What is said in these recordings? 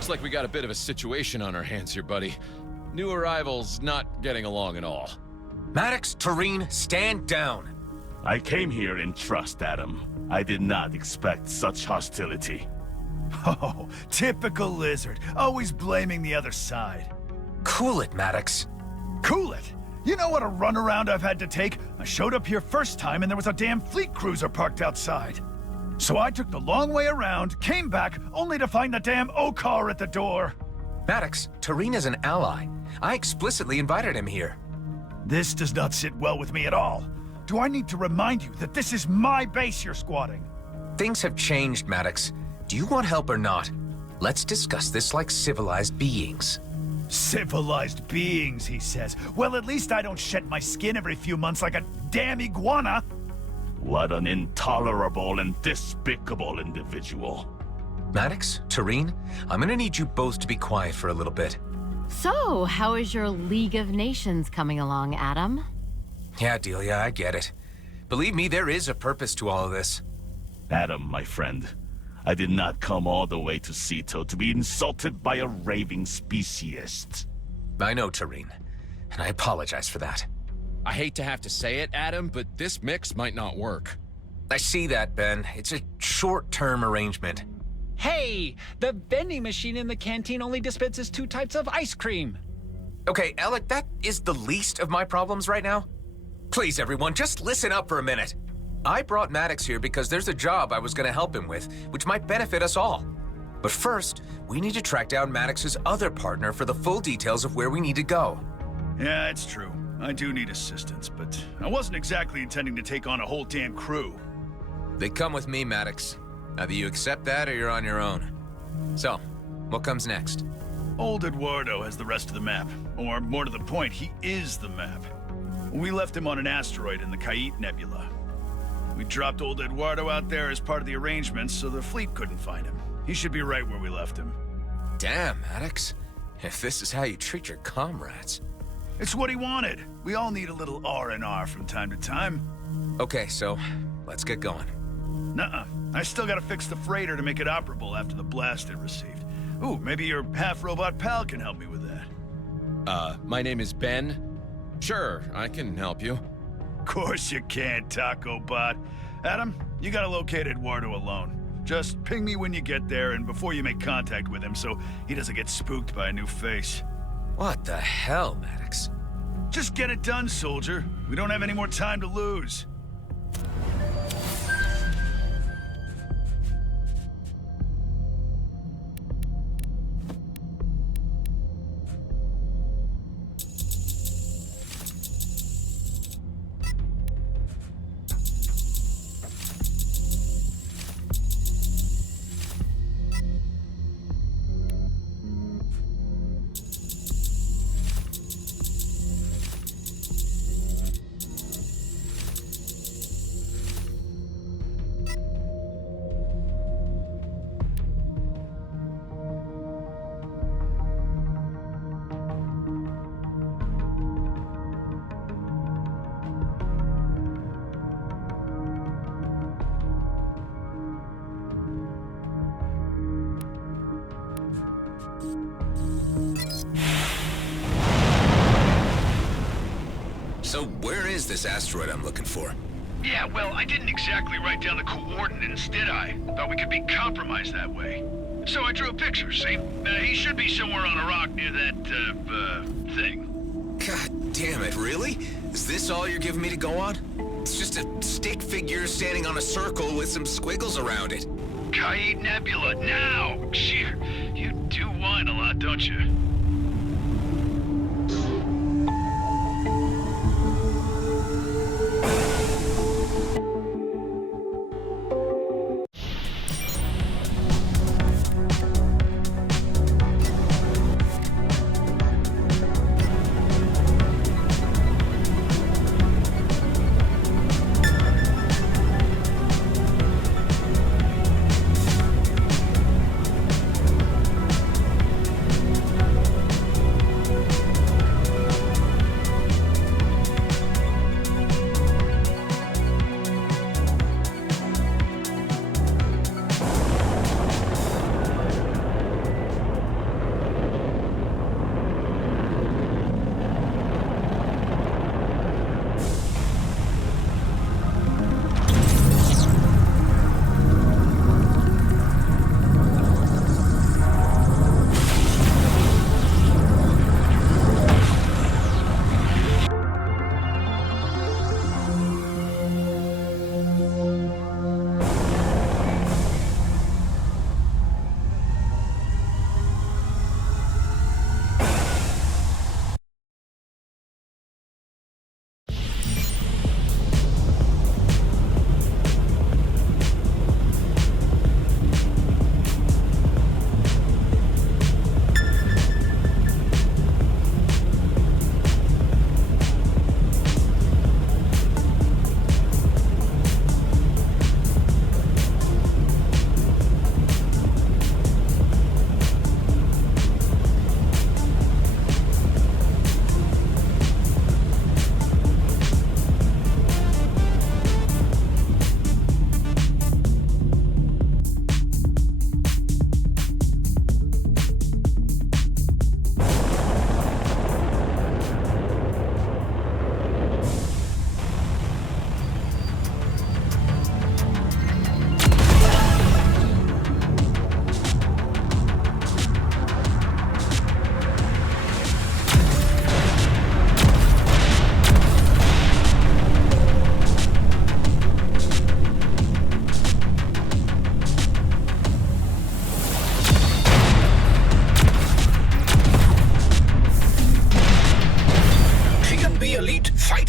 Looks like we got a bit of a situation on our hands here, buddy. New arrivals not getting along at all. Maddox, Tareen, stand down. I came here in trust, Adam. I did not expect such hostility. Oh, typical lizard. Always blaming the other side. Cool it, Maddox. Cool it? You know what a runaround I've had to take? I showed up here first time and there was a damn fleet cruiser parked outside. So I took the long way around, came back, only to find the damn O-car at the door. Maddox, Tareen is an ally. I explicitly invited him here. This does not sit well with me at all. Do I need to remind you that this is my base you're squatting? Things have changed, Maddox. Do you want help or not? Let's discuss this like civilized beings. Civilized beings, he says. Well, at least I don't shed my skin every few months like a damn iguana. What an intolerable and despicable individual. Maddox, Tareen, I'm gonna need you both to be quiet for a little bit. So, how is your League of Nations coming along, Adam? Yeah, Delia, I get it. Believe me, there is a purpose to all of this. Adam, my friend, I did not come all the way to Ceto to be insulted by a raving speciest. I know, Tareen, and I apologize for that. I hate to have to say it, Adam, but this mix might not work. I see that, Ben. It's a short-term arrangement. Hey, the vending machine in the canteen only dispenses 2 types of ice cream. Okay, Alec, that is the least of my problems right now. Please, everyone, just listen up for a minute. I brought Maddox here because there's a job I was going to help him with, which might benefit us all. But first, we need to track down Maddox's other partner for the full details of where we need to go. Yeah, it's true. I do need assistance, but I wasn't exactly intending to take on a whole damn crew. They come with me, Maddox. Either you accept that or you're on your own. So, what comes next? Old Eduardo has the rest of the map. Or, more to the point, he is the map. We left him on an asteroid in the Kait Nebula. We dropped old Eduardo out there as part of the arrangements so the fleet couldn't find him. He should be right where we left him. Damn, Maddox. If this is how you treat your comrades. It's what he wanted. We all need a little R&R from time to time. Okay, so, let's get going. Nuh-uh. I still gotta fix the freighter to make it operable after the blast it received. Ooh, maybe your half-robot pal can help me with that. My name is Ben. Sure, I can help you. Of course you can, Taco Bot. Adam, you gotta locate Eduardo alone. Just ping me when you get there and before you make contact with him so he doesn't get spooked by a new face. What the hell, Maddox? Just get it done, soldier. We don't have any more time to lose. So where is this asteroid I'm looking for? Yeah, well, I didn't exactly write down the coordinates, did I? Thought we could be compromised that way. So I drew a picture, see? He should be somewhere on a rock near that, thing. God damn it, really? Is this all you're giving me to go on? It's just a stick figure standing on a circle with some squiggles around it. Kait Nebula, now! Cheer, you do whine a lot, don't you?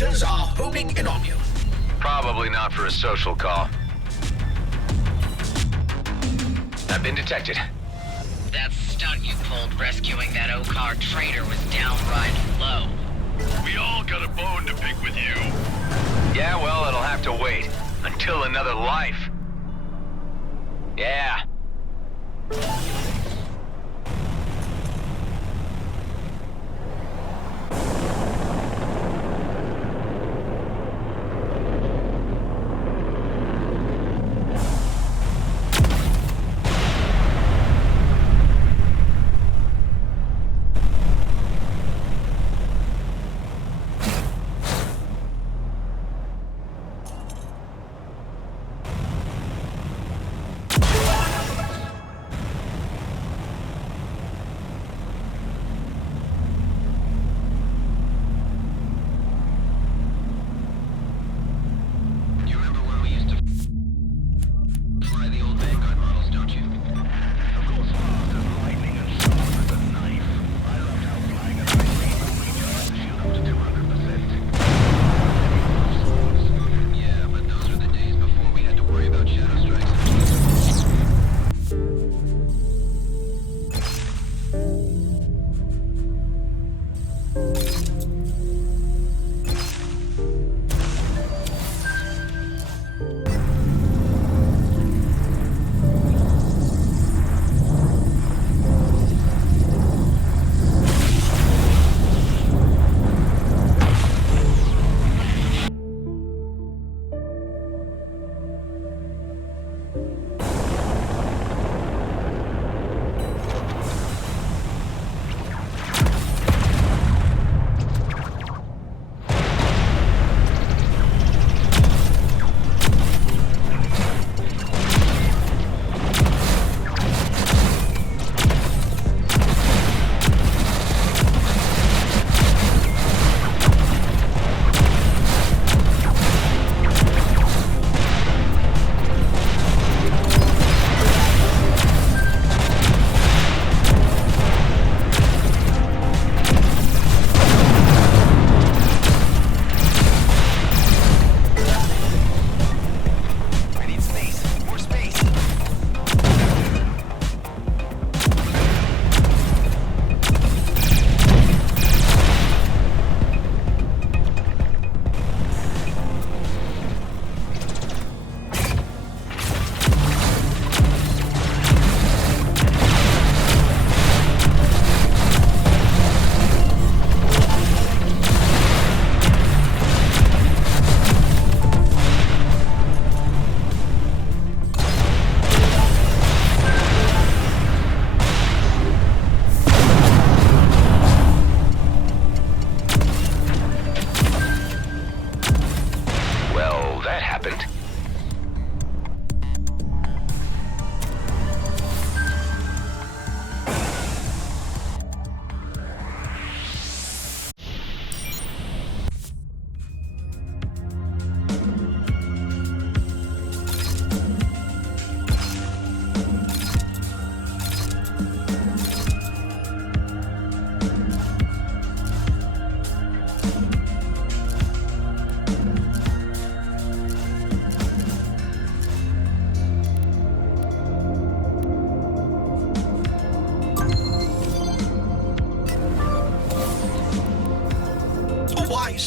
hunters are homing in on you. Probably not for a social call. I've been detected. That stunt you pulled rescuing that Okar traitor was downright low. We all got a bone to pick with you. Yeah, well, it'll have to wait until another life. Yeah.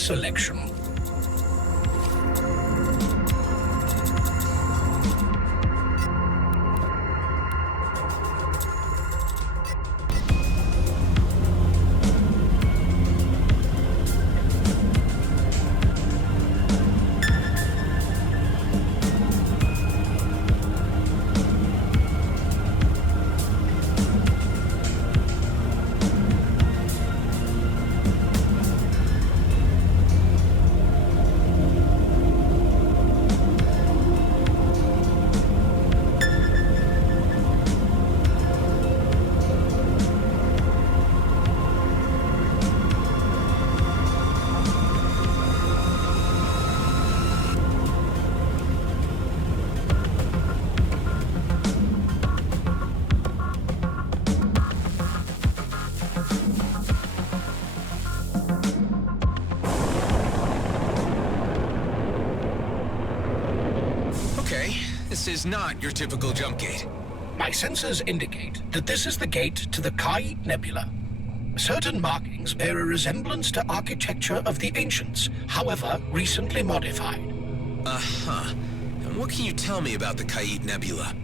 Selection. This is not your typical jump gate. My sensors indicate that this is the gate to the Kite Nebula. Certain markings bear a resemblance to architecture of the ancients, however recently modified. Uh-huh. And what can you tell me about the Kite Nebula?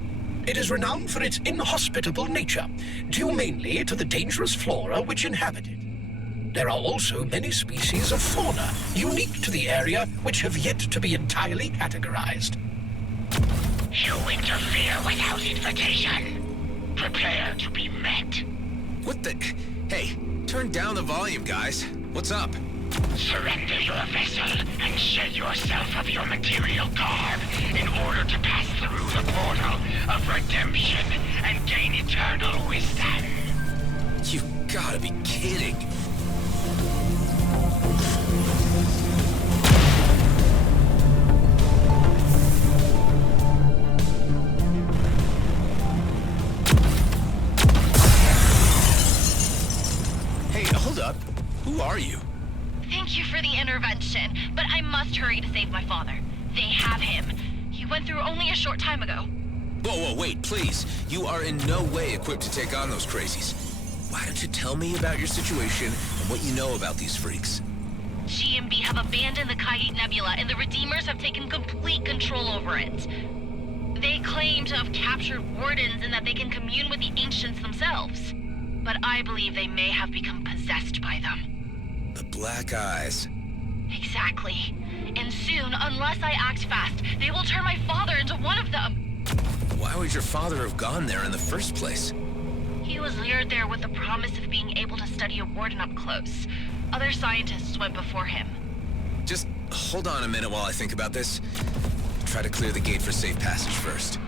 It is renowned for its inhospitable nature, due mainly to the dangerous flora which inhabit it. There are also many species of fauna unique to the area which have yet to be entirely categorized. You interfere without invitation. Prepare to be met. What the... Hey, turn down the volume, guys. What's up? Surrender your vessel and shed yourself of your material garb in order to pass through the portal of redemption and gain eternal wisdom. You gotta be kidding. Hey, hold up. Who are you? Thank you for the intervention, but I must hurry to save my father. They have him. He went through only a short time ago. Whoa, wait, please. You are in no way equipped to take on those crazies. Why don't you tell me about your situation and what you know about these freaks? GMB have abandoned the Kite Nebula, and the Redeemers have taken complete control over it. They claim to have captured wardens and that they can commune with the ancients themselves. But I believe they may have become possessed by them. The Black Eyes. Exactly. And soon, unless I act fast, they will turn my father into one of them. Why would your father have gone there in the first place? He was lured there with the promise of being able to study a warden up close. Other scientists went before him. Just hold on a minute while I think about this. Try to clear the gate for safe passage first.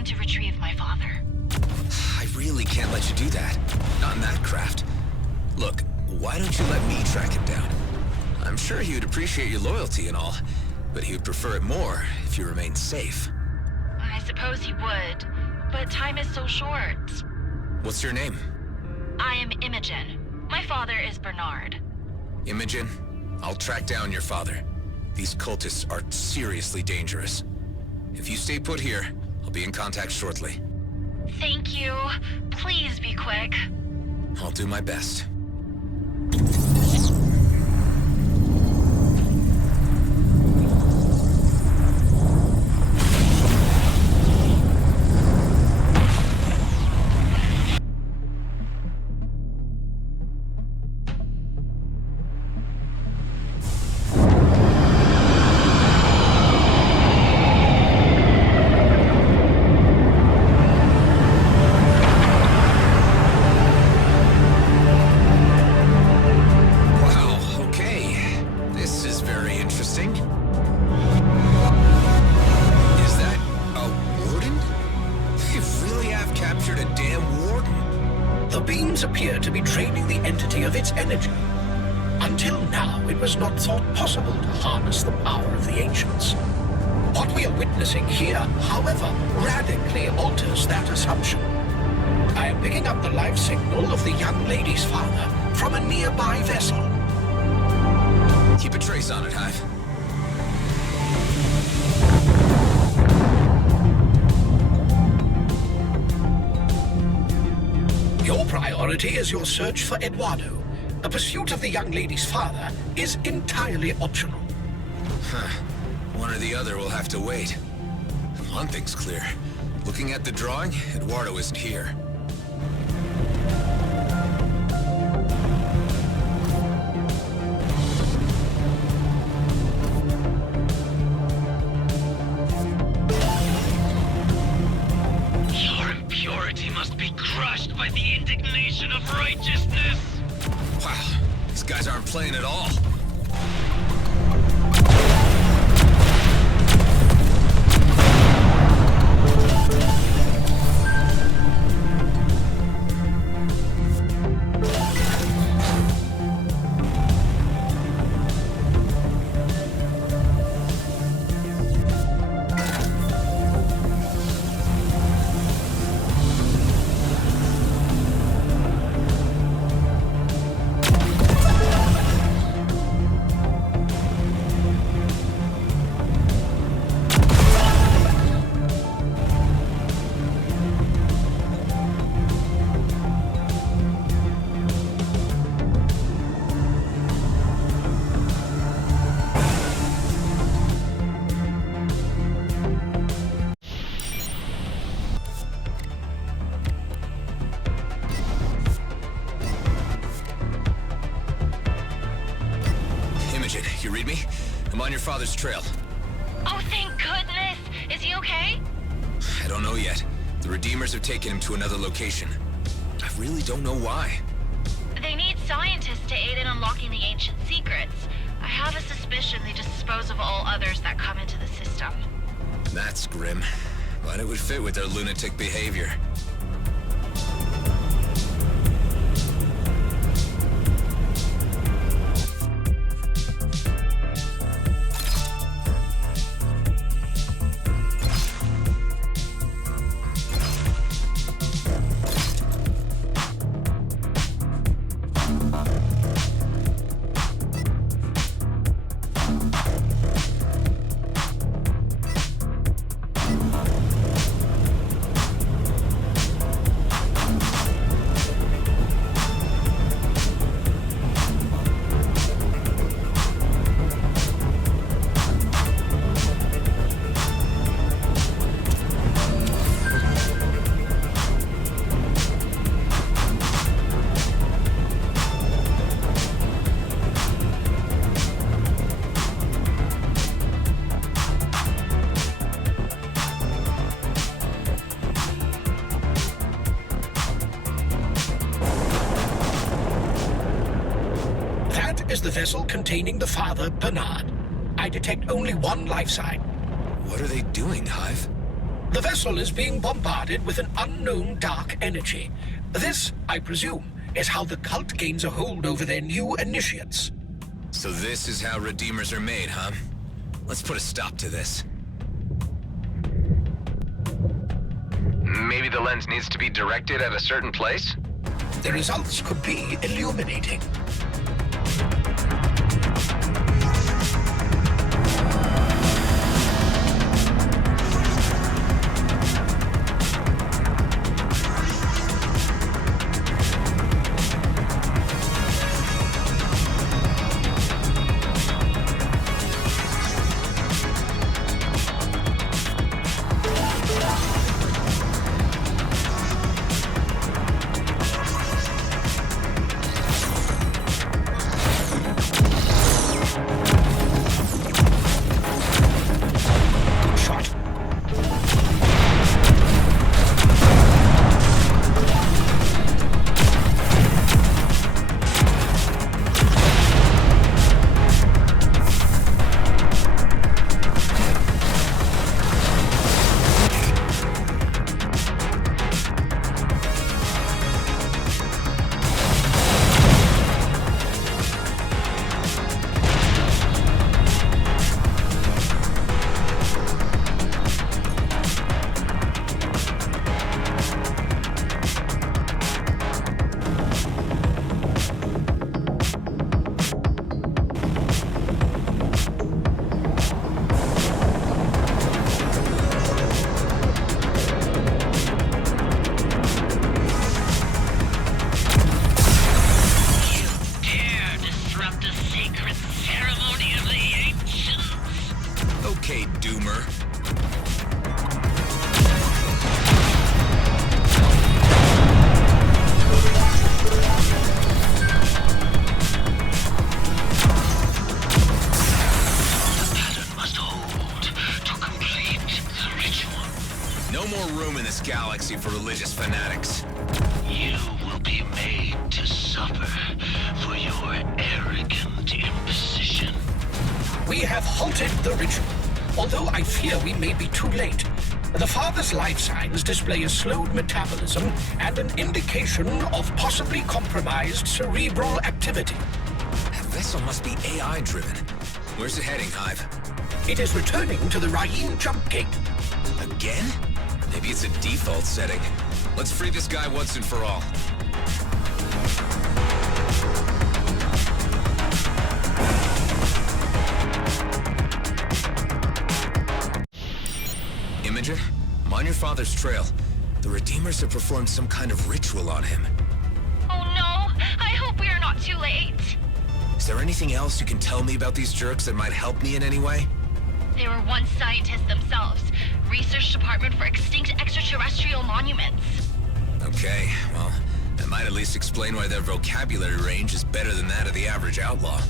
going to retrieve my father. I really can't let you do that. Not in that craft. Look, why don't you let me track him down? I'm sure he would appreciate your loyalty and all, but he would prefer it more if you remained safe. I suppose he would, but time is so short. What's your name? I am Imogen. My father is Bernard. Imogen, I'll track down your father. These cultists are seriously dangerous. If you stay put here, I'll be in contact shortly. Thank you. Please be quick. I'll do my best. Appear to be draining the entity of its energy. Until now, it was not thought possible to harness the power of the ancients. What we are witnessing here, however, radically alters that assumption. I am picking up the life signal of the young lady's father from a nearby vessel. Keep a trace on it, Hive. Your priority is your search for Eduardo. The pursuit of the young lady's father is entirely optional. Huh. One or the other will have to wait. One thing's clear. Looking at the drawing, Eduardo isn't here. Your impurity must be crushed by the indignation of righteousness! Wow, these guys aren't playing at all. You read me? I'm on your father's trail. Oh, thank goodness! Is he okay? I don't know yet. The Redeemers have taken him to another location. I really don't know why. They need scientists to aid in unlocking the ancient secrets. I have a suspicion they dispose of all others that come into the system. That's grim, but it would fit with their lunatic behavior. Is the vessel containing the father, Bernard. I detect only one life sign. What are they doing, Hive? The vessel is being bombarded with an unknown dark energy. This, I presume, is how the cult gains a hold over their new initiates. So this is how Redeemers are made, huh? Let's put a stop to this. Maybe the lens needs to be directed at a certain place? The results could be illuminating. Galaxy for religious fanatics. You will be made to suffer for your arrogant imposition. We have halted the ritual, although I fear we may be too late. The Father's life signs display a slowed metabolism and an indication of possibly compromised cerebral activity. That vessel must be AI-driven. Where's it heading, Hive? It is returning to the Ryzen jump gate. Again? Maybe it's a default setting. Let's free this guy once and for all. Imogen, I'm on your father's trail. The Redeemers have performed some kind of ritual on him. Oh no! I hope we are not too late! Is there anything else you can tell me about these jerks that might help me in any way? They were once scientists themselves. Research Department for Extinct Extraterrestrial Monuments. Okay, well, that might at least explain why their vocabulary range is better than that of the average outlaw.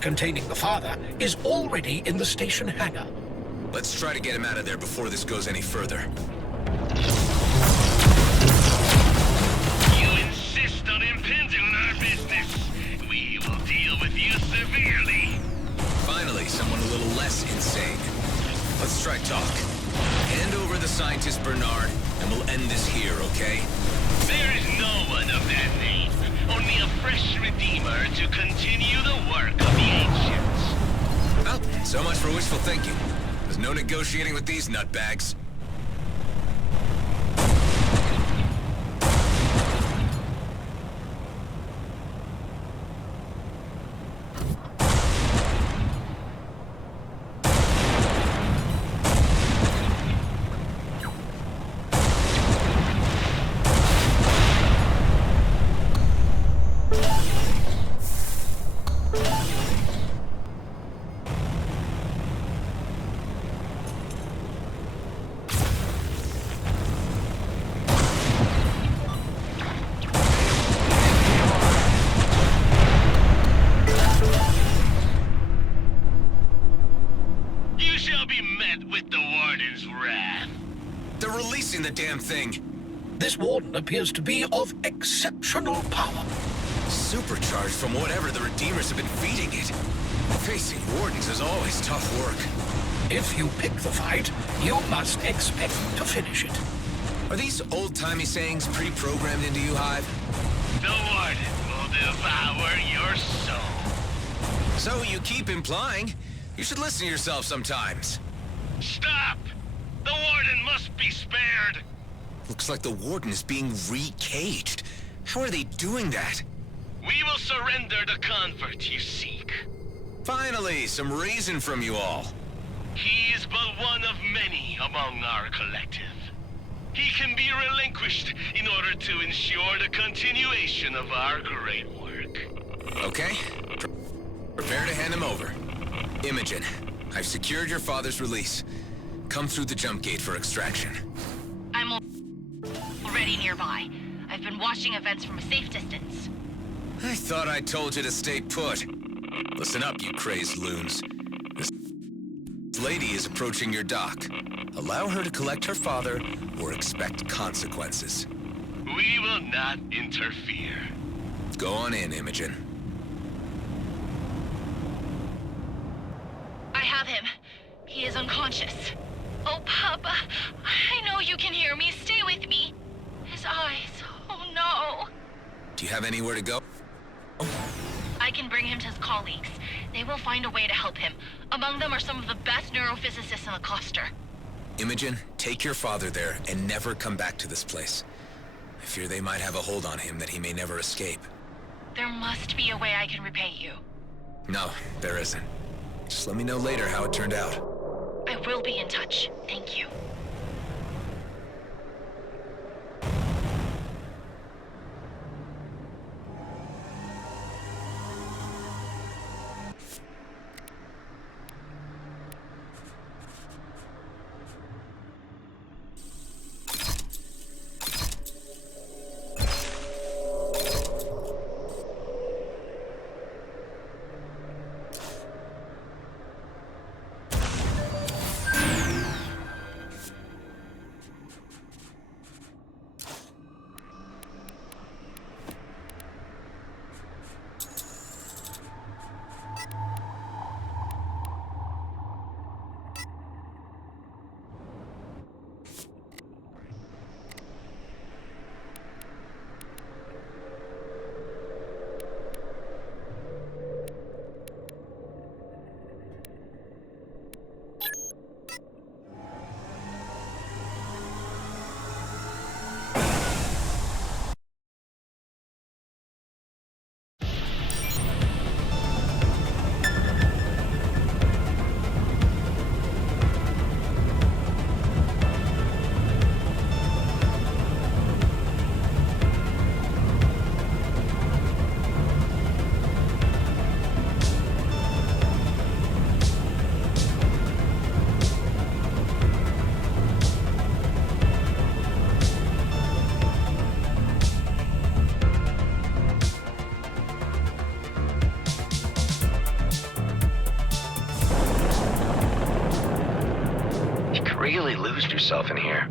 Containing the Father is already in the station hangar. Let's try to get him out of there before this goes any further. You insist on impinging on our business. We will deal with you severely. Finally, someone a little less insane. Let's try talk. Hand over the scientist Bernard, and we'll end this here, okay? There is no one of that name. Only a fresh Redeemer to continue the work of the ancients. Well, so much for wishful thinking. There's no negotiating with these nutbags. The damn thing. This warden appears to be of exceptional power. Supercharged from whatever the Redeemers have been feeding it. Facing wardens is always tough work. If you pick the fight, you must expect to finish it. Are these old-timey sayings pre-programmed into you, Hive? The warden will devour your soul. So you keep implying. You should listen to yourself sometimes. Stop! The warden must be spared! Looks like the warden is being re-caged. How are they doing that? We will surrender the convert you seek. Finally, some reason from you all. He is but one of many among our collective. He can be relinquished in order to ensure the continuation of our great work. Okay. Prepare to hand him over. Imogen, I've secured your father's release. Come through the jump gate for extraction. I'm already nearby. I've been watching events from a safe distance. I thought I told you to stay put. Listen up, you crazed loons. This lady is approaching your dock. Allow her to collect her father or expect consequences. We will not interfere. Go on in, Imogen. I have him. He is unconscious. Oh, Papa, I know you can hear me. Stay with me. His eyes. Oh, no. Do you have anywhere to go? I can bring him to his colleagues. They will find a way to help him. Among them are some of the best neurophysicists in the cluster. Imogen, take your father there and never come back to this place. I fear they might have a hold on him that he may never escape. There must be a way I can repay you. No, there isn't. Just let me know later how it turned out. I will be in touch. Thank you. Really lose yourself in here.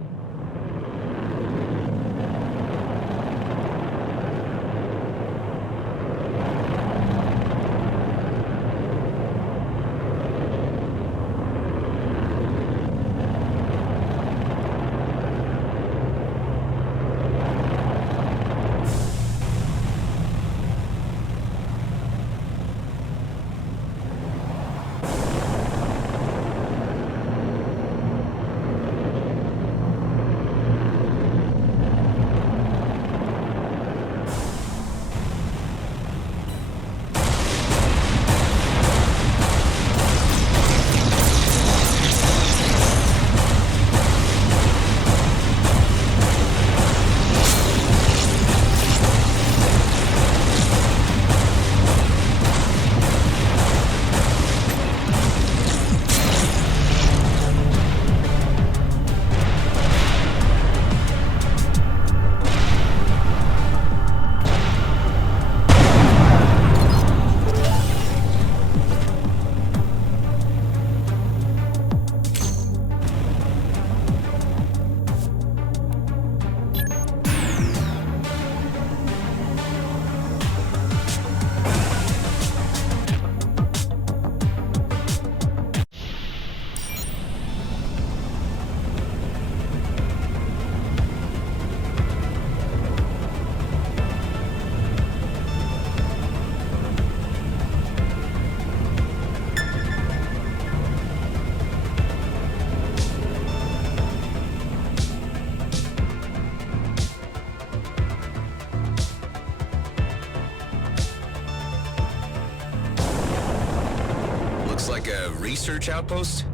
research outpost?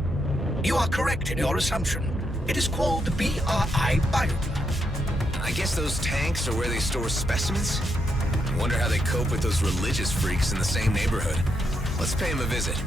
You are correct in your assumption. It is called the BRI Biome. I guess those tanks are where they store specimens? I wonder how they cope with those religious freaks in the same neighborhood. Let's pay them a visit.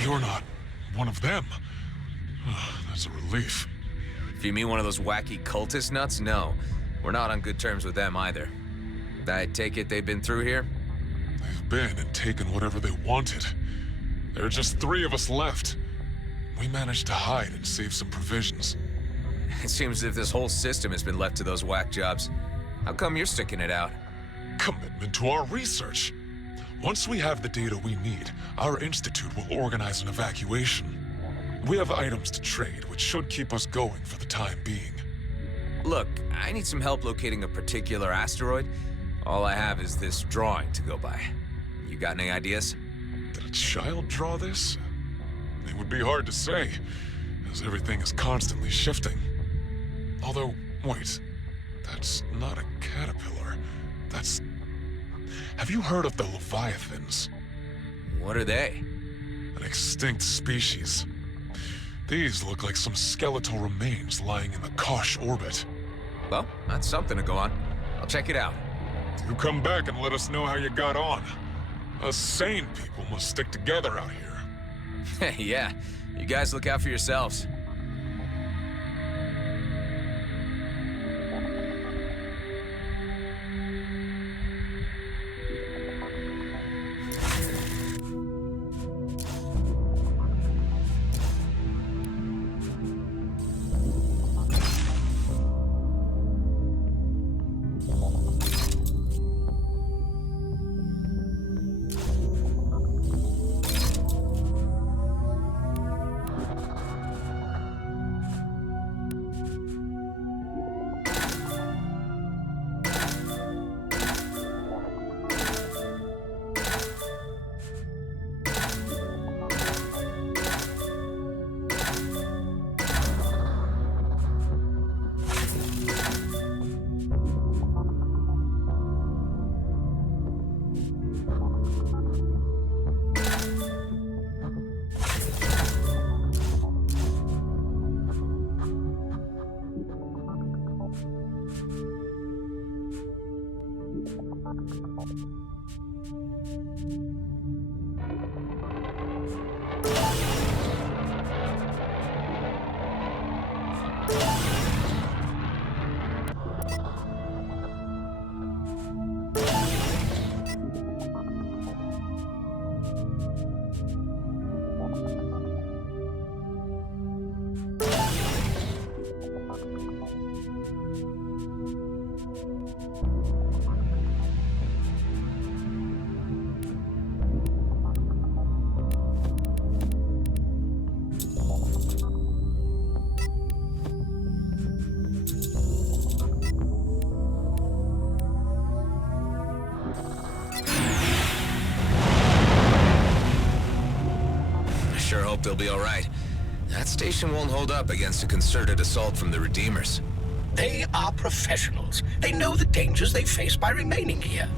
You're not one of them. That's a relief. If you mean one of those wacky cultist nuts, no. We're not on good terms with them either. I take it they've been through here? They've been and taken whatever they wanted. There are just 3 of us left. We managed to hide and save some provisions. It seems as if this whole system has been left to those whack jobs. How come you're sticking it out? Commitment to our research. Once we have the data we need, our institute will organize an evacuation. We have items to trade, which should keep us going for the time being. Look, I need some help locating a particular asteroid. All I have is this drawing to go by. You got any ideas? Did a child draw this? It would be hard to say, as everything is constantly shifting. Although, wait, that's not a caterpillar. That's... Have you heard of the Leviathans? What are they? An extinct species. These look like some skeletal remains lying in the Kosh orbit. Well, that's something to go on. I'll check it out. You come back and let us know how you got on. Us sane people must stick together out here. Yeah, you guys look out for yourselves. They'll be all right. That station won't hold up against a concerted assault from the Redeemers. They are professionals. They know the dangers they face by remaining here.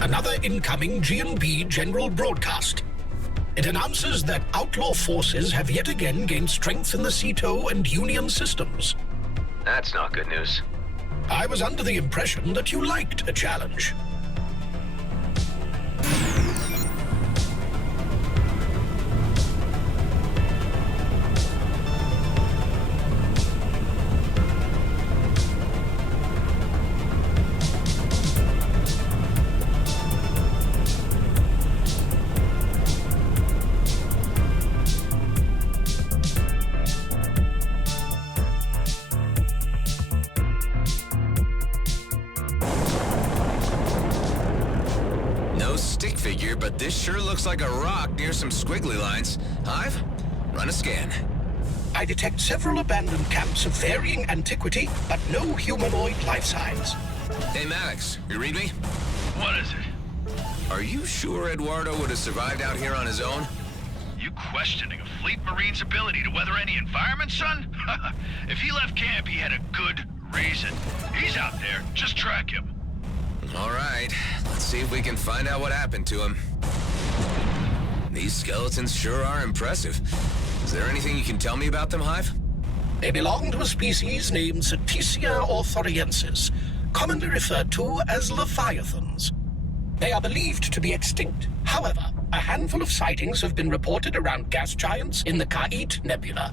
Another incoming G&B general broadcast. It announces that outlaw forces have yet again gained strength in the Ceto and Union systems. That's not good news. I was under the impression that you liked a challenge. But this sure looks like a rock near some squiggly lines. Hive, run a scan. I detect several abandoned camps of varying antiquity, but no humanoid life signs. Hey, Maddox, you read me? What is it? Are you sure Eduardo would have survived out here on his own? You questioning a fleet marine's ability to weather any environment, son? If he left camp, he had a good reason. He's out there. Just track him. All right, let's see if we can find out what happened to him. These skeletons sure are impressive. Is there anything you can tell me about them, Hive? They belong to a species named Ceticia orthoriensis, commonly referred to as leviathans. They are believed to be extinct. However, a handful of sightings have been reported around gas giants in the Kait Nebula.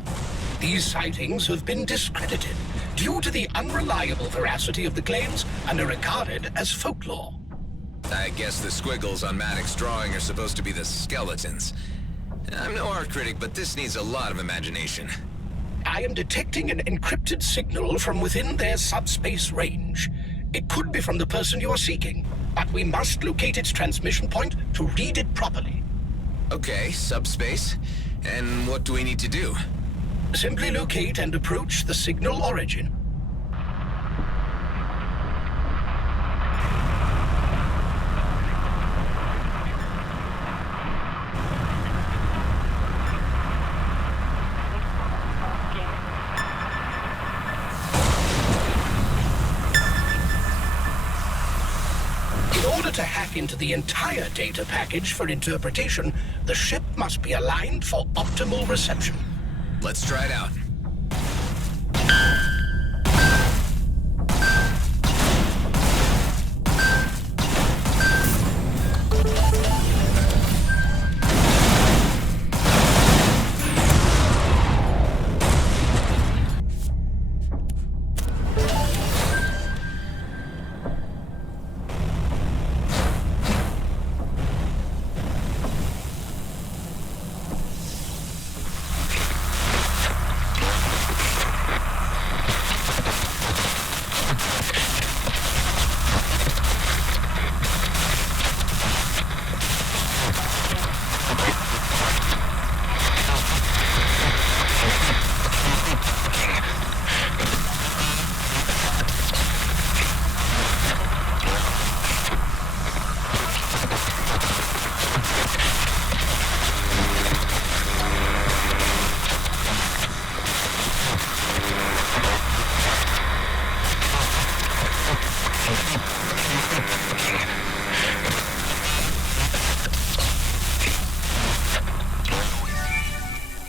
These sightings have been discredited due to the unreliable veracity of the claims and are regarded as folklore. I guess the squiggles on Maddox's drawing are supposed to be the skeletons. I'm no art critic, but this needs a lot of imagination. I am detecting an encrypted signal from within their subspace range. It could be from the person you are seeking, but we must locate its transmission point to read it properly. Okay, subspace. And what do we need to do? Simply locate and approach the signal origin. to hack into the entire data package for interpretation, the ship must be aligned for optimal reception. Let's try it out.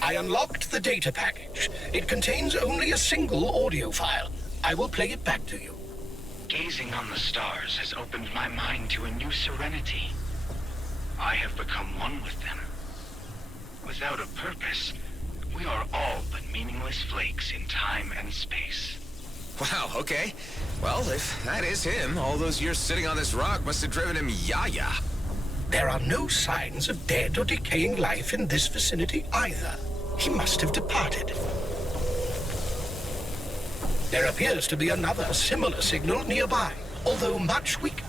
I unlocked the data package. It contains only a single audio file. I will play it back to you. Gazing on the stars has opened my mind to a new serenity. I have become one with them. Without a purpose, we are all but meaningless flakes in time and space. Wow, okay. Well, if that is him, all those years sitting on this rock must have driven him yaya. There are no signs of dead or decaying life in this vicinity either. He must have departed. There appears to be another similar signal nearby, although much weaker.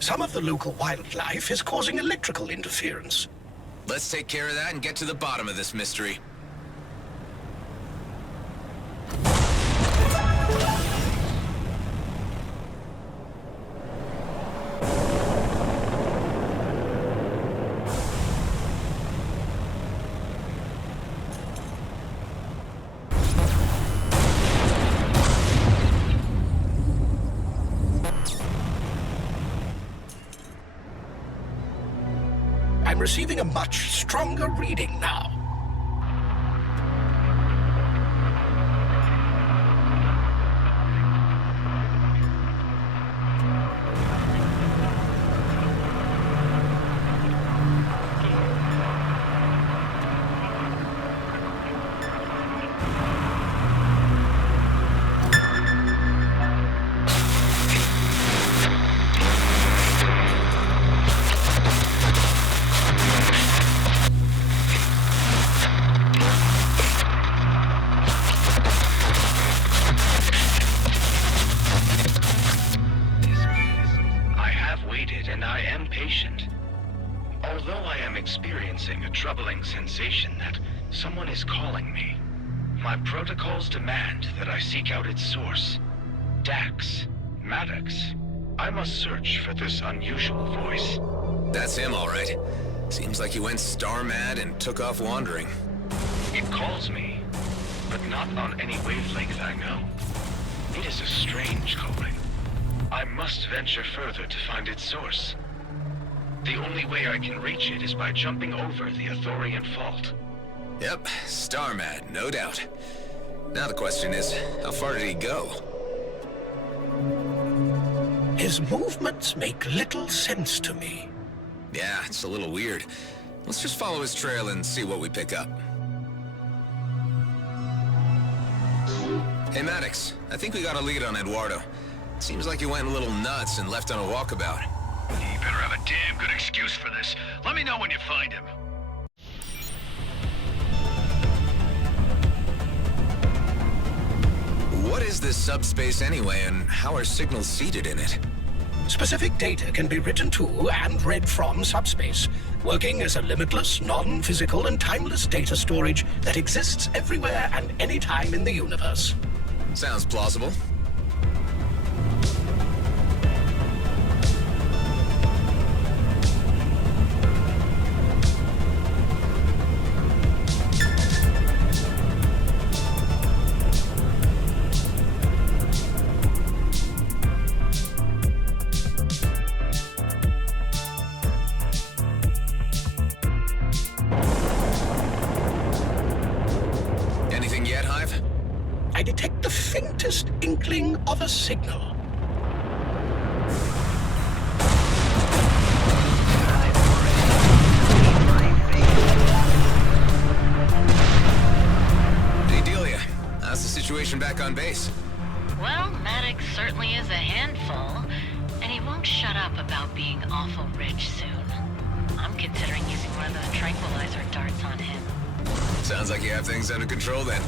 Some of the local wildlife is causing electrical interference. Let's take care of that and get to the bottom of this mystery. I'm receiving a much stronger reading now. Sensation that someone is calling me. My protocols demand that I seek out its source. Dax, Maddox. I must search for this unusual voice. That's him, all right. Seems like he went star-mad and took off wandering. It calls me, but not on any wavelength I know. It is a strange calling. I must venture further to find its source. The only way I can reach it is by jumping over the Athorian fault. Yep, star-mad, no doubt. Now the question is, how far did he go? His movements make little sense to me. Yeah, it's a little weird. Let's just follow his trail and see what we pick up. Hey, Maddox, I think we got a lead on Eduardo. Seems like he went a little nuts and left on a walkabout. You better have a damn good excuse for this. Let me know when you find him. What is this subspace anyway, and how are signals seeded in it? Specific data can be written to and read from subspace, working as a limitless, non-physical, and timeless data storage that exists everywhere and anytime in the universe. Sounds plausible. get, Hive? I detect the faintest inkling of a signal. Hey, Delia. How's the situation back on base? Well, Maddox certainly is a handful, and he won't shut up about being awful rich soon. I'm considering using one of those tranquilizer darts on him. Sounds like you have things under control then.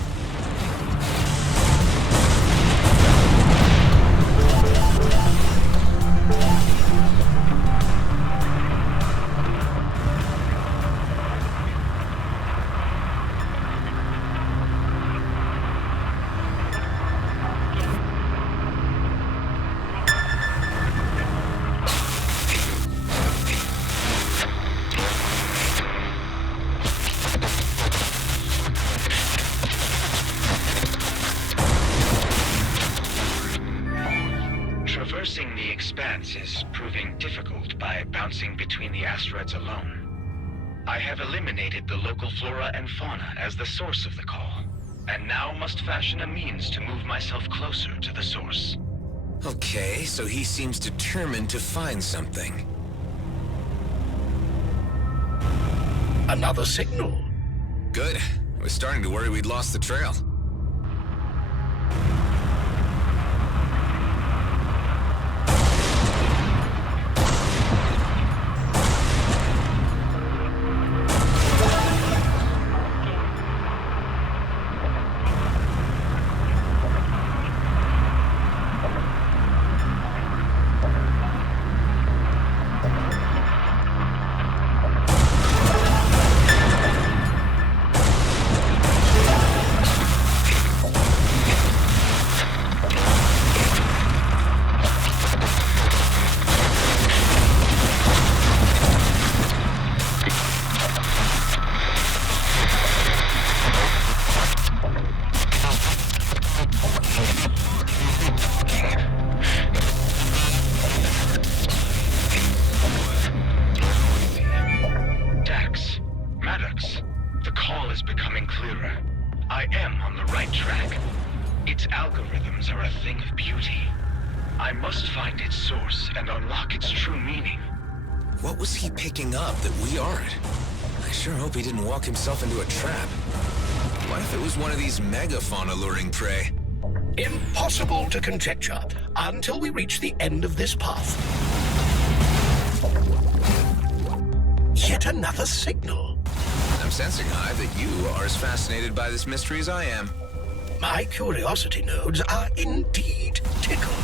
Traversing the expanse is proving difficult by bouncing between the asteroids alone. I have eliminated the local flora and fauna as the source of the call, and now must fashion a means to move myself closer to the source. Okay, so he seems determined to find something. Another signal. Good. I was starting to worry we'd lost the trail. I must find its source and unlock its true meaning. What was he picking up that we aren't? I sure hope he didn't walk himself into a trap. What if it was one of these megafauna luring prey? Impossible to conjecture until we reach the end of this path. Yet another signal. I'm sensing, Hive, that you are as fascinated by this mystery as I am. My curiosity nodes are indeed tickled.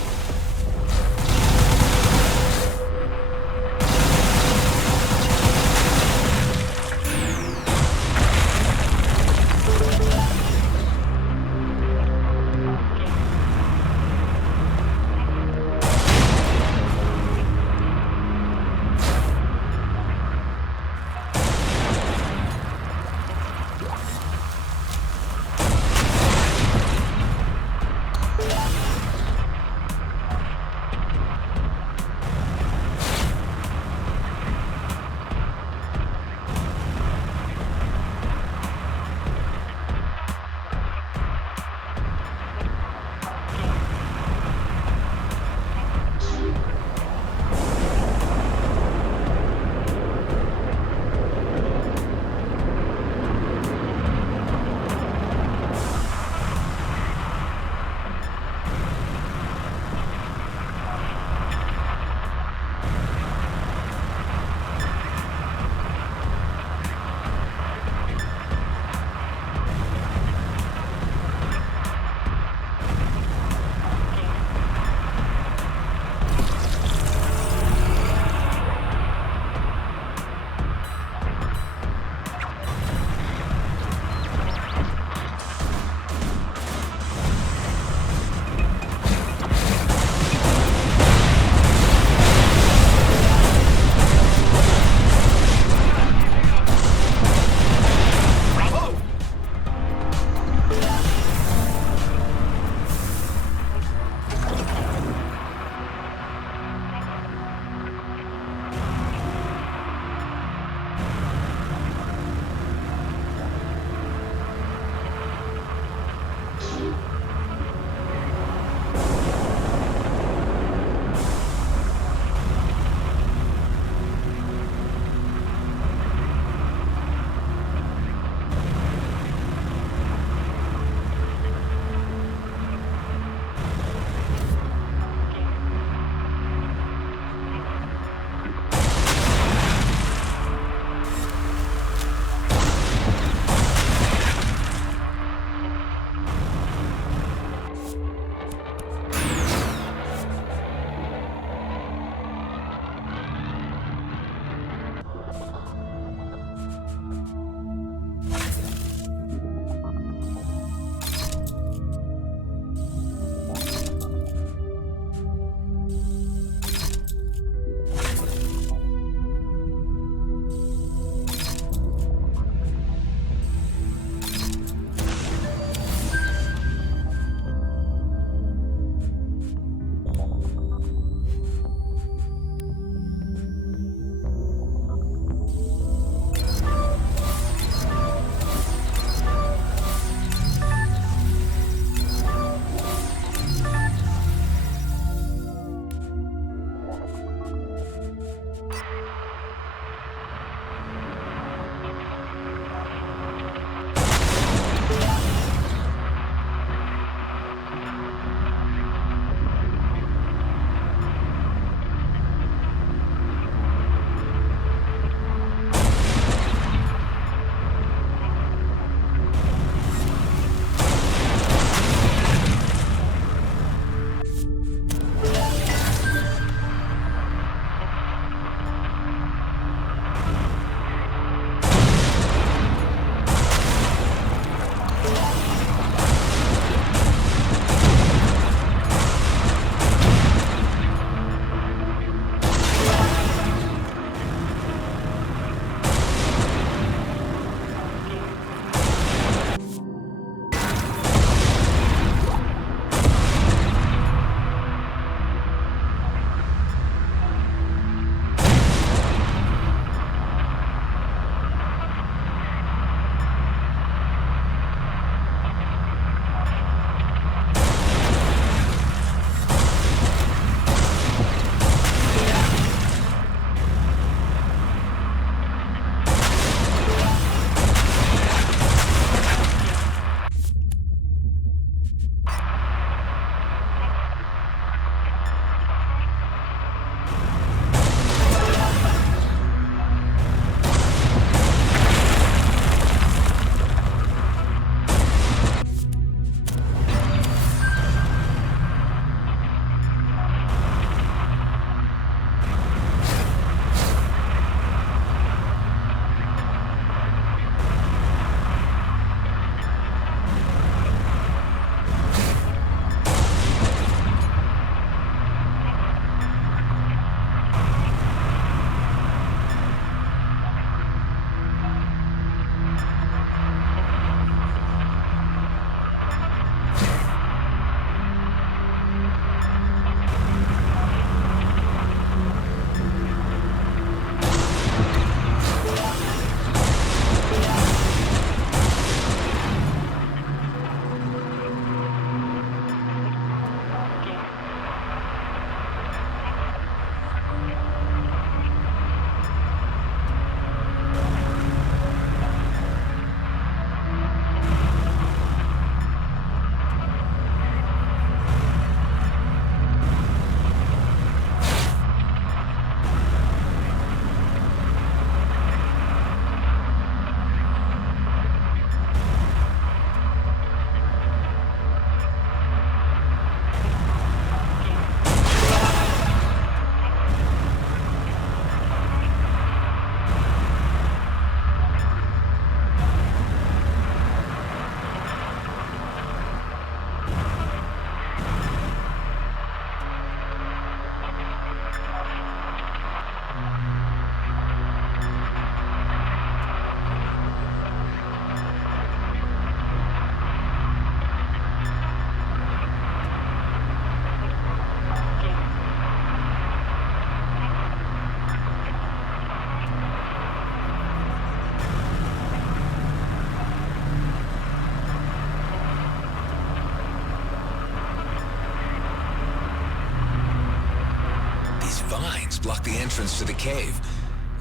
block the entrance to the cave.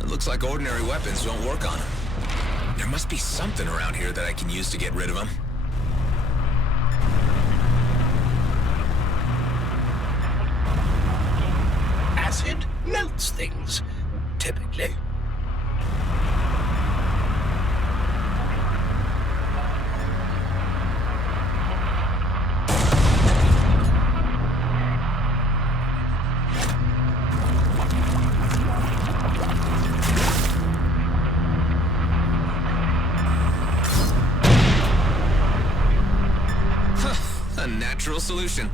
It looks like ordinary weapons don't work on them. There must be something around here that I can use to get rid of them. Acid melts things, typically. A natural solution.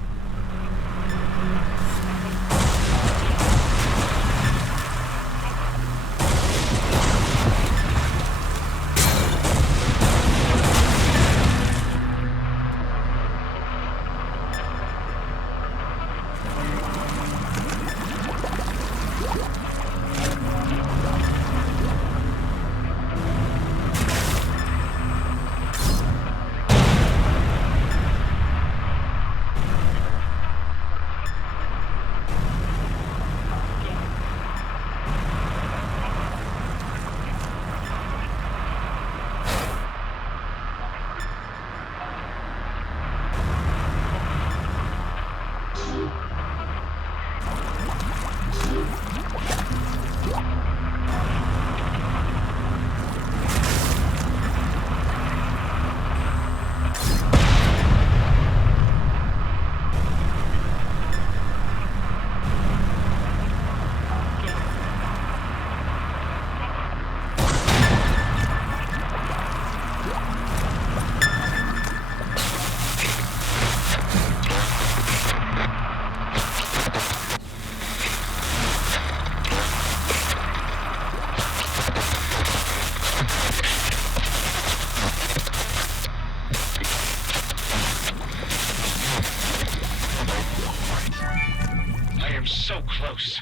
So close.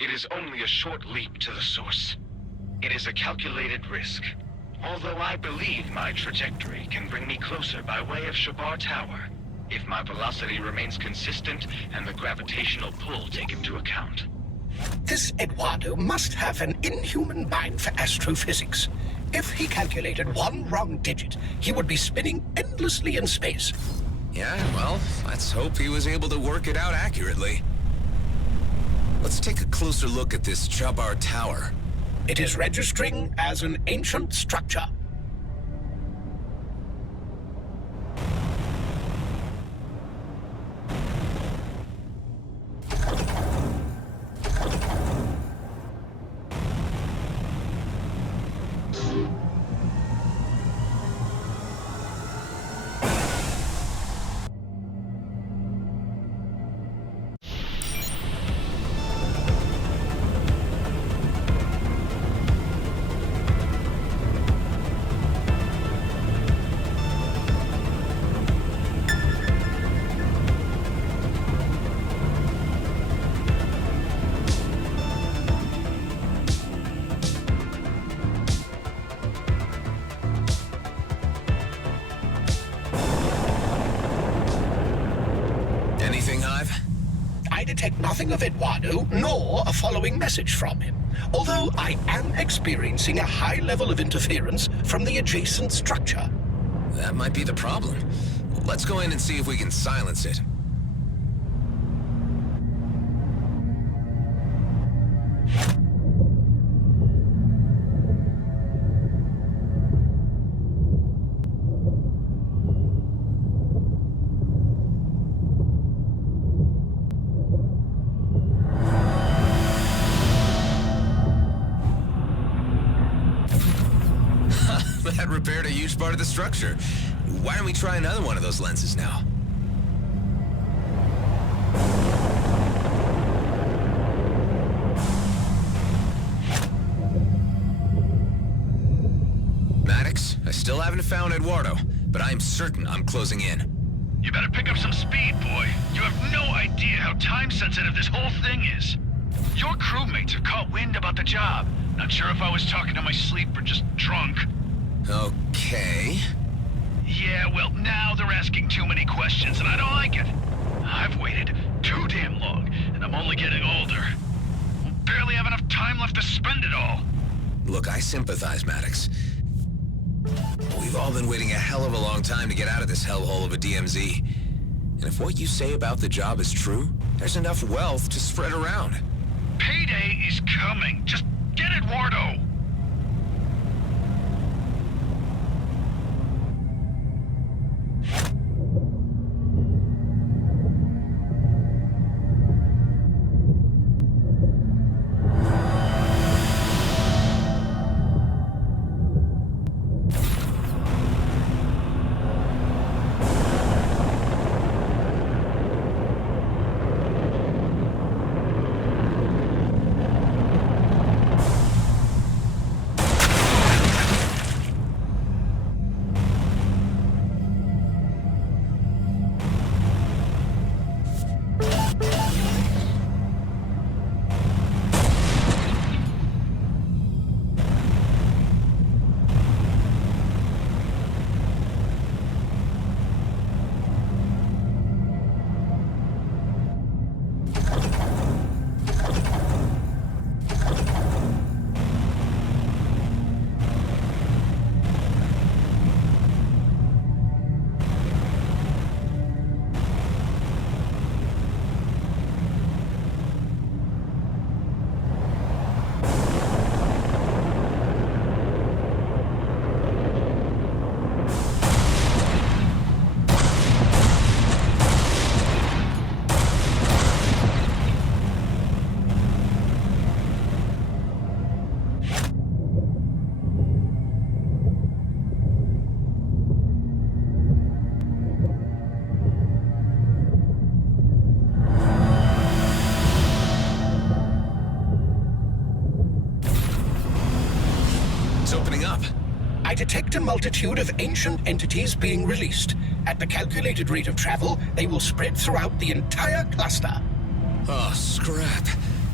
It is only a short leap to the source. It is a calculated risk. Although I believe my trajectory can bring me closer by way of Shabar Tower, if my velocity remains consistent and the gravitational pull taken into account. This Eduardo must have an inhuman mind for astrophysics. If he calculated one wrong digit, he would be spinning endlessly in space. Yeah, well, let's hope he was able to work it out accurately. Let's take a closer look at this Shabar Tower. It is registering as an ancient structure. I detect nothing of Eduardo, nor a following message from him. Although I am experiencing a high level of interference from the adjacent structure. That might be the problem. Let's go in and see if we can silence it. That repaired a huge part of the structure. Why don't we try another one of those lenses now? Maddox, I still haven't found Eduardo, but I am certain I'm closing in. You better pick up some speed, boy. You have no idea how time-sensitive this whole thing is. Your crewmates have caught wind about the job. Not sure if I was talking in my sleep or just drunk. Okay. Yeah, well, now they're asking too many questions, and I don't like it. I've waited too damn long, and I'm only getting older. time left to spend it all. Look, I sympathize, Maddox. We've all been waiting a hell of a long time to get out of this hellhole of a DMZ. And if what you say about the job is true, there's enough wealth to spread around. Payday is coming. Just get Eduardo. I detect a multitude of ancient entities being released. At the calculated rate of travel, they will spread throughout the entire cluster. Oh, scrap.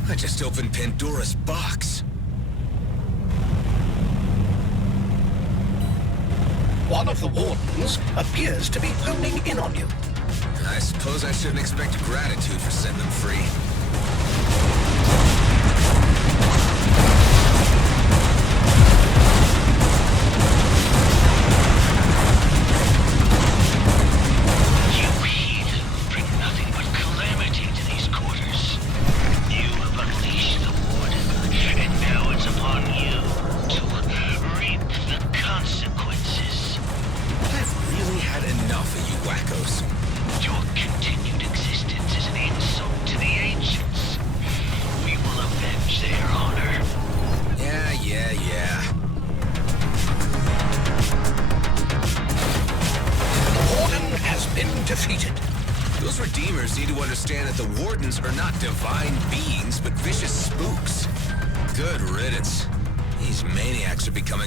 I just opened Pandora's box. One of the wardens appears to be honing in on you. I suppose I shouldn't expect gratitude for setting them free.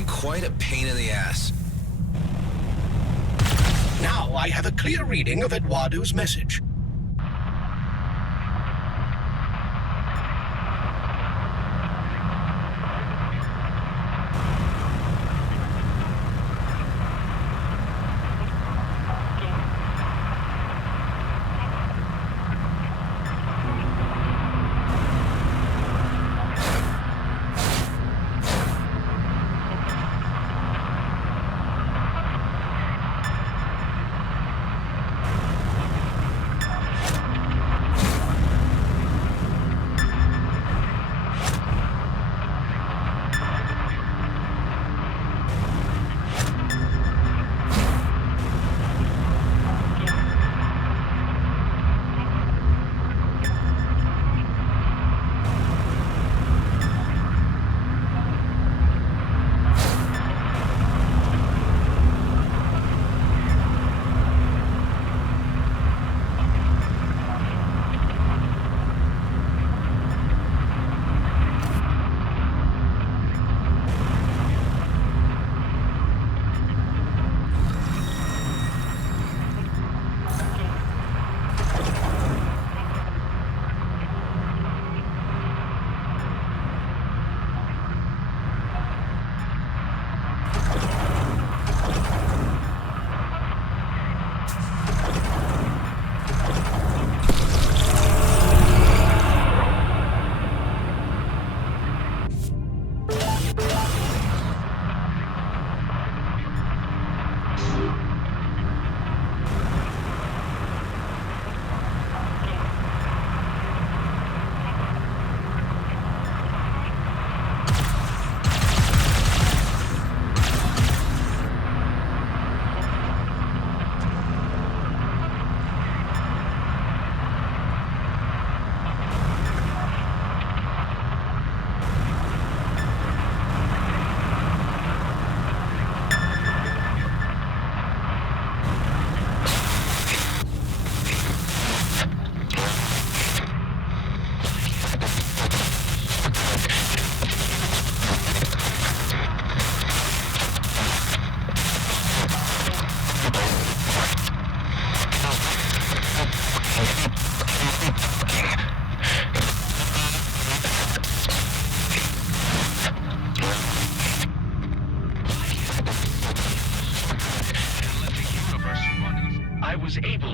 Quite a pain in the ass. Now I have a clear reading of Eduardo's message.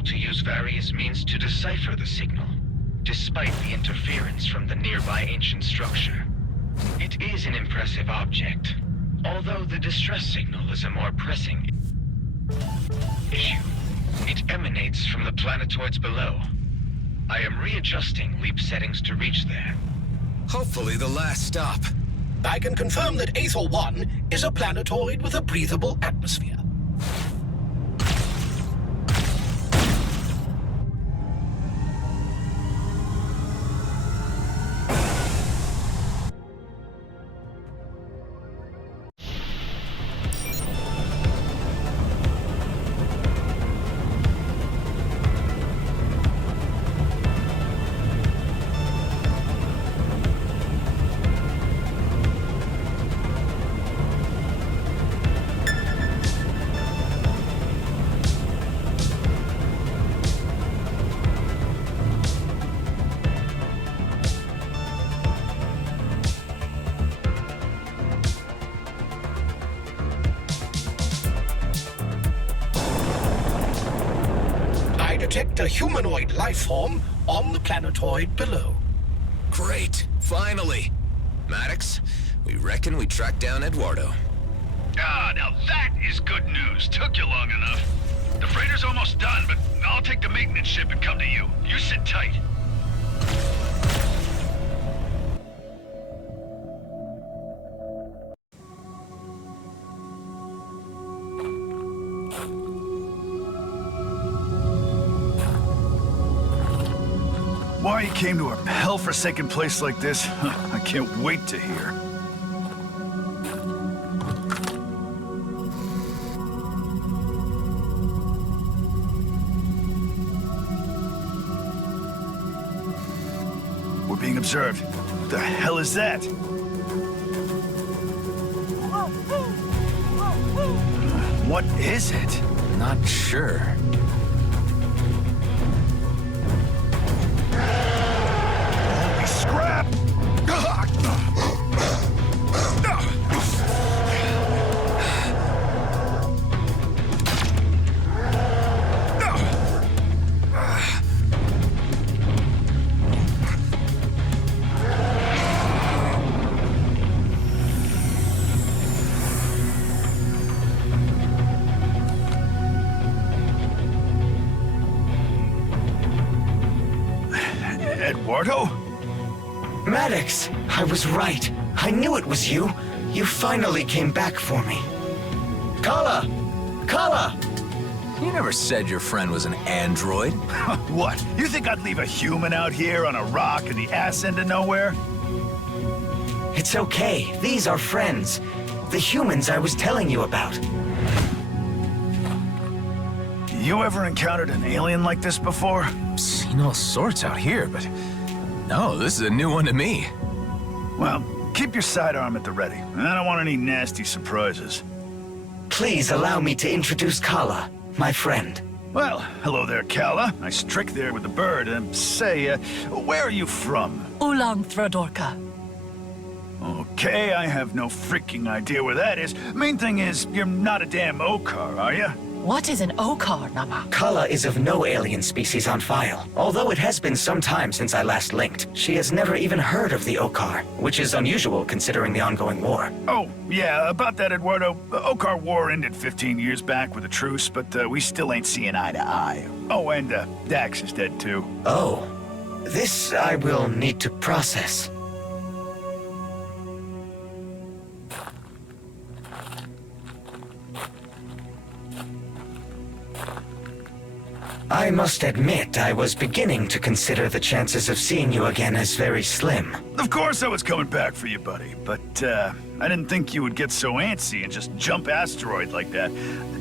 to use various means to decipher the signal, despite the interference from the nearby ancient structure. It is an impressive object, although the distress signal is a more pressing issue. It emanates from the planetoids below. I am readjusting leap settings to reach there. Hopefully the last stop. I can confirm that Aethel 1 is a planetoid with a breathable atmosphere. Detect a humanoid life form on the planetoid below. Great, finally. Maddox, we reckon we tracked down Eduardo. Ah, now that is good news. Took you long enough. The freighter's almost done, but I'll take the maintenance ship and come to you. You sit tight. Why you came to a hell-forsaken place like this, I can't wait to hear. We're being observed. What the hell is that? What is it? Not sure. Scrap! Eduardo? Maddox, I was right. I knew it was you. You finally came back for me. Kala! Kala! You never said your friend was an android. What? You think I'd leave a human out here on a rock in the ass end of nowhere? It's okay. These are friends. The humans I was telling you about. You ever encountered an alien like this before? Seen all sorts out here, but no, this is a new one to me. Well, keep your sidearm at the ready. I don't want any nasty surprises. Please allow me to introduce Kala, my friend. Well, hello there, Kala. Nice trick there with the bird. Say, where are you from? Ulan Thradorka. Okay, I have no freaking idea where that is. Main thing is, you're not a damn Okar, are you? What is an Okar, Nama? Kala is of no alien species on file. Although it has been some time since I last linked, she has never even heard of the Okar, which is unusual considering the ongoing war. Oh, yeah, about that, Eduardo. The Okar War ended 15 years back with a truce, but we still ain't seeing eye to eye. Oh, and Dax is dead too. Oh, this I will need to process. I must admit, I was beginning to consider the chances of seeing you again as very slim. Of course I was coming back for you, buddy, but I didn't think you would get so antsy and just jump asteroid like that.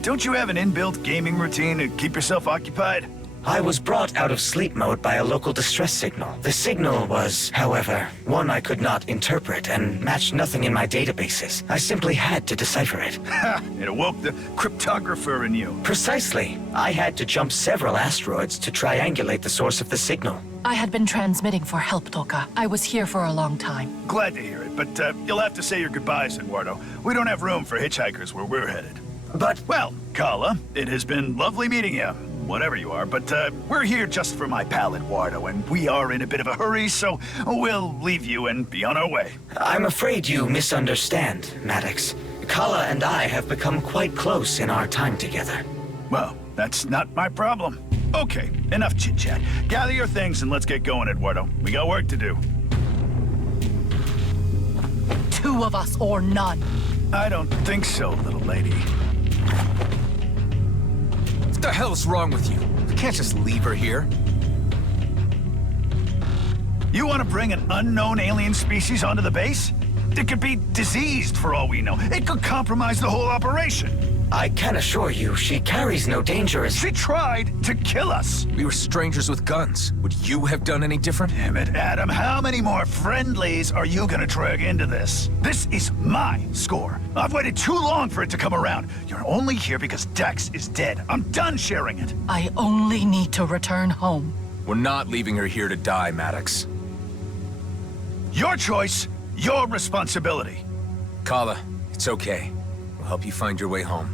Don't you have an inbuilt gaming routine to keep yourself occupied? I was brought out of sleep mode by a local distress signal. The signal was, however, one I could not interpret and matched nothing in my databases. I simply had to decipher it. Ha! It awoke the cryptographer in you. Precisely. I had to jump several asteroids to triangulate the source of the signal. I had been transmitting for help, Toka. I was here for a long time. Glad to hear it, but you'll have to say your goodbyes, Eduardo. We don't have room for hitchhikers where we're headed. But... Well, Kala, it has been lovely meeting you. whatever you are, but we're here just for my pal Eduardo, and we are in a bit of a hurry, so we'll leave you and be on our way. I'm afraid you misunderstand, Maddox. Kala and I have become quite close in our time together. Well, that's not my problem. Okay, enough chit-chat. Gather your things and let's get going, Eduardo. We got work to do. 2 of us or none. I don't think so, little lady. What the hell's wrong with you? We can't just leave her here. You want to bring an unknown alien species onto the base? It could be diseased for all we know. It could compromise the whole operation. I can assure you, she carries no dangerous... She tried to kill us. We were strangers with guns. Would you have done any different? Damn it, Adam. How many more friendlies are you gonna drag into this? This is my score. I've waited too long for it to come around. You're only here because Dex is dead. I'm done sharing it. I only need to return home. We're not leaving her here to die, Maddox. Your choice, your responsibility. Kala, it's okay. We'll help you find your way home.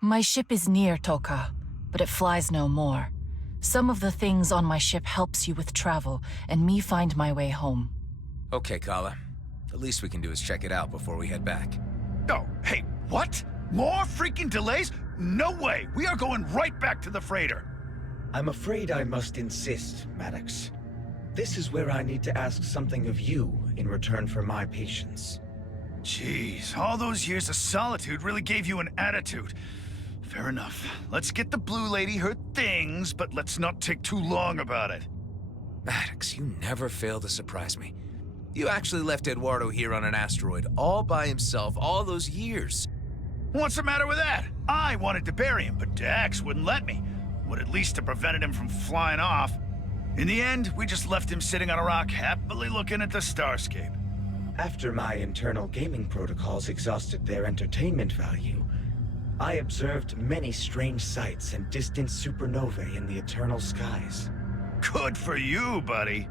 My ship is near Toka, but it flies no more. Some of the things on my ship helps you with travel, and me find my way home. Okay, Kala. The least we can do is check it out before we head back. Oh, hey, what? More freaking delays? No way! We are going right back to the freighter. I'm afraid I must insist, Maddox. This is where I need to ask something of you in return for my patience. Jeez, all those years of solitude really gave you an attitude. Fair enough. Let's get the blue lady her things, but let's not take too long about it. Maddox, you never fail to surprise me. You actually left Eduardo here on an asteroid all by himself all those years. What's the matter with that? I wanted to bury him, but Dax wouldn't let me. Would at least have prevented him from flying off. In the end, we just left him sitting on a rock, happily looking at the starscape. After my internal gaming protocols exhausted their entertainment value, I observed many strange sights and distant supernovae in the eternal skies. Good for you, buddy.